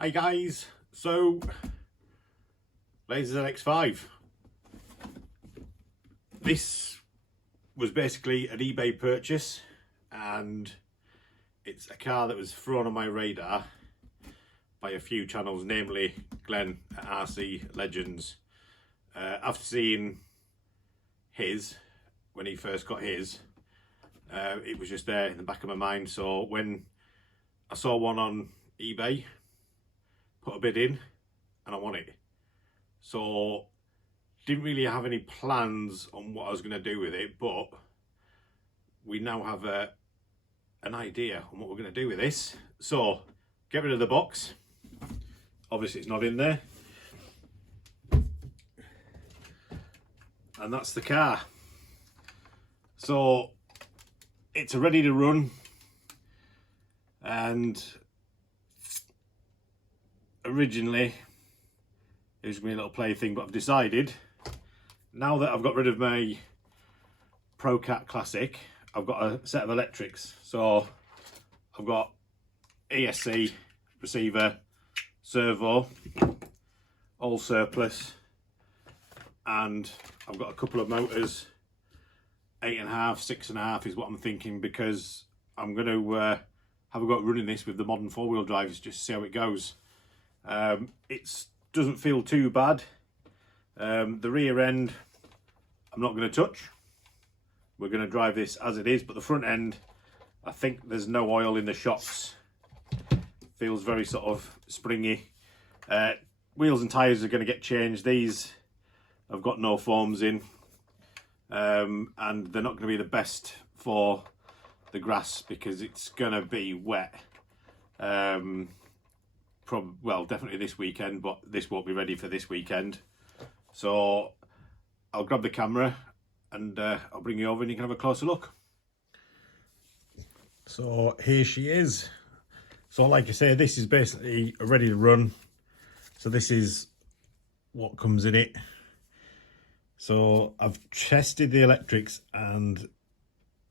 Hi guys, so Lazer ZX-5. This was basically an eBay purchase and it's a car that was thrown on my radar by a few channels, namely Glenn at RC Legends. After seeing his, when he first got his, it was just there in the back of my mind. So when I saw one on eBay, put a bid in and I want it. So didn't really have any plans on what I was going to do with it, but we now have an idea on what we're going to do with this. So get rid of the box. Obviously it's not in there, and that's the car. So it's ready to run, and originally it was going to be a little play thing, but I've decided now that I've got rid of my ProCat Classic, I've got a set of electrics. So I've got ESC receiver, servo, all surplus, and I've got a couple of motors. 8.5, 6.5 is what I'm thinking, because I'm going to have a go at running this with the modern four-wheel drives just to see how it goes. It doesn't feel too bad. The rear end I'm not going to touch. We're going to drive this as it is, but the front end, I think there's no oil in the shocks. Feels very sort of springy. Wheels and tyres are going to get changed. These have got no foams in, and they're not going to be the best for the grass because it's going to be wet. Well, definitely this weekend, but this won't be ready for this weekend. So I'll grab the camera and I'll bring you over and you can have a closer look. So here she is. So like I say, this is basically ready to run. So this is what comes in it. So I've tested the electrics and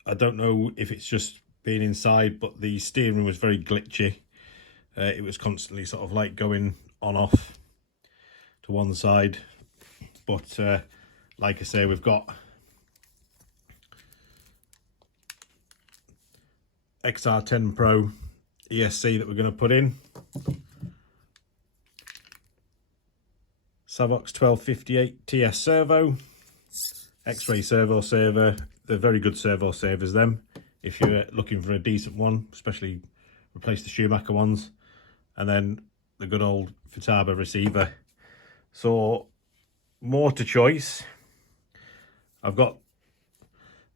I don't know if it's just being inside, but the steering was very glitchy. It was constantly sort of like going on off to one side. But like I say, we've got XR10 Pro ESC that we're going to put in. Savox 1258 TS servo, X-ray servo saver. They're very good servo savers, them, if you're looking for a decent one, especially replace the Schumacher ones. And then the good old Futaba receiver. So motor choice, I've got a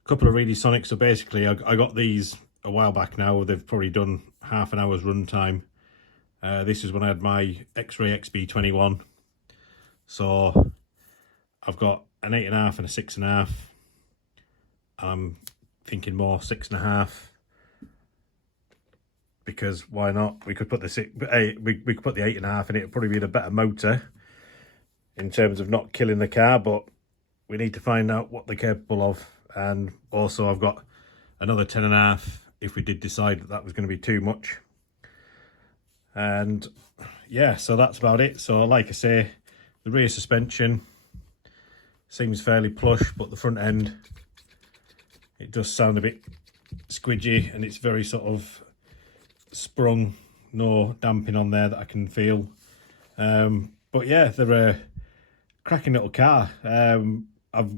couple of Reedy Sonics. So basically I got these a while back now. They've probably done half an hour's run time. This is when I had my X-Ray XB21. So I've got an 8.5 and a 6.5. I'm thinking more 6.5. Because why not? We could put the we could put the 8.5 in. It'd probably be the better motor in terms of not killing the car, but we need to find out what they're capable of. And also I've got another 10.5 if we did decide that that was going to be too much. And yeah, so that's about it. So like I say, the rear suspension seems fairly plush, but the front end, it does sound a bit squidgy, and it's very sort of sprung, no damping on there that I can feel. But yeah, they're a cracking little car. I've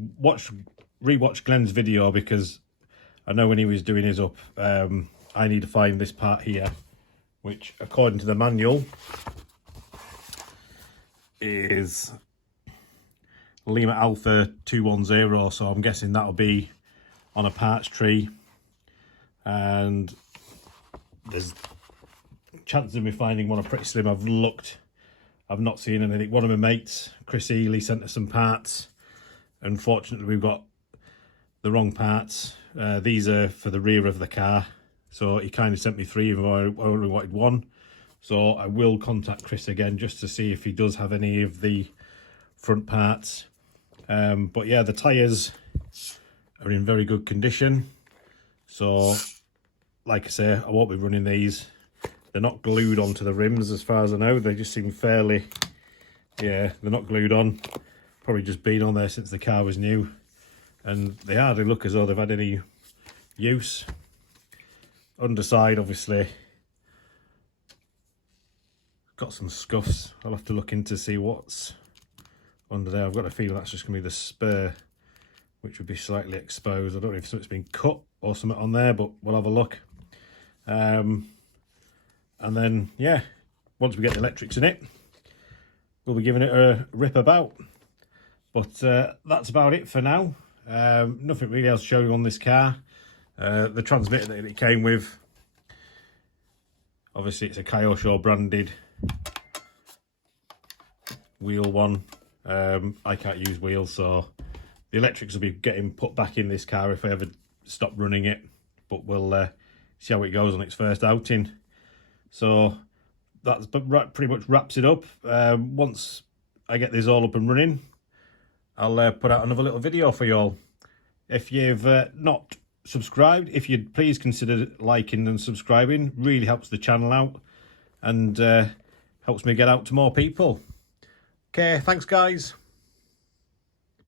rewatched Glenn's video because I know when he was doing his up, I need to find this part here, which according to the manual is Lima Alpha 210, so I'm guessing that'll be on a parts tree, and there's chances of me finding one pretty slim. I've looked, I've not seen anything. One of my mates, Chris Ely, sent us some parts. Unfortunately, we've got the wrong parts. These are for the rear of the car, so he kind of sent me 3, even though I only wanted 1. So I will contact Chris again just to see if he does have any of the front parts. But yeah, the tyres are in very good condition. So like I say, I won't be running these. They're not glued onto the rims as far as I know. They just seem fairly, yeah, they're not glued on. Probably just been on there since the car was new. And they hardly look as though they've had any use. Underside, obviously, got some scuffs. I'll have to look into see what's under there. I've got a feeling that's just going to be the spur, which would be slightly exposed. I don't know if something's been cut or something on there, but we'll have a look. And then, yeah, once we get the electrics in it, we'll be giving it a rip about. But that's about it for now. Nothing really else showing on this car. The transmitter that it came with, obviously it's a Kyosho branded wheel one. I can't use wheels, so the electrics will be getting put back in this car if I ever stop running it. But we'll see how it goes on its first outing. So that's pretty much wraps it up. Once I get this all up and running, I'll put out another little video for you all. If you've not subscribed, if you'd please consider liking and subscribing. Really helps the channel out and helps me get out to more people. Okay, thanks guys.